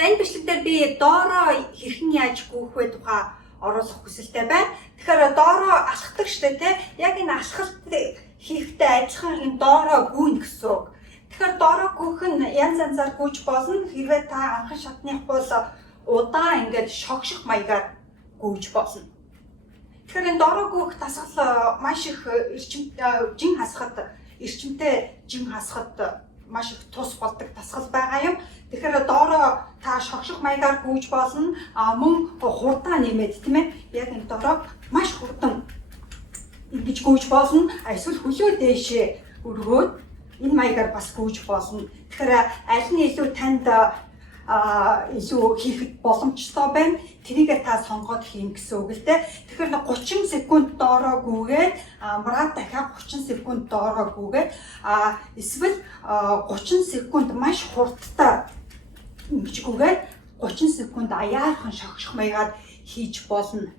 За энэ бичлэг дээр би доороо хэрхэн яаж гүйх вэ тухай оруулах хүсэлтэй байна. Тэгэхээр доороо алхдаг штэ тий. Яг энэ алхалт хийхтэй адилхан энэ доороо гүйн гэсэн үг. Тэгэхээр доороо гүйх нь янз янзаар гүйж болно. Хэрвээ та анхан шатных бол удаан ингээд шогших маягаар гүйж болно. Тэгэхээр энэ доороо гүйх дасгал маш их жин хасахад маш их тус болдог дасгал байгаа юм. Тэгэхээр доороо та шогших маягаар гүйж болно. Мөн хурдаа нэмээд тийм ээ. Яг энэ доороо маш хурдан ингэж гүйж болно. Эсвэл хөлөө дээшээ өргөөд энэ маягаар бас гүйж болно. Тэгэхээр аль нь илүү танд илүү хийхэд боломжтой байна. Тэрийгээ та сонгоод хийн гэсэн үг л дээ. Тэгэхээр 30 секунд доороо гүйгээд маргааш дахиад 30 секунд доороо гүйгээд эсвэл 30 секунд маш хурдтай ингэж гүйгээд 30 секунд аяархан шогших маягаар хийж болно.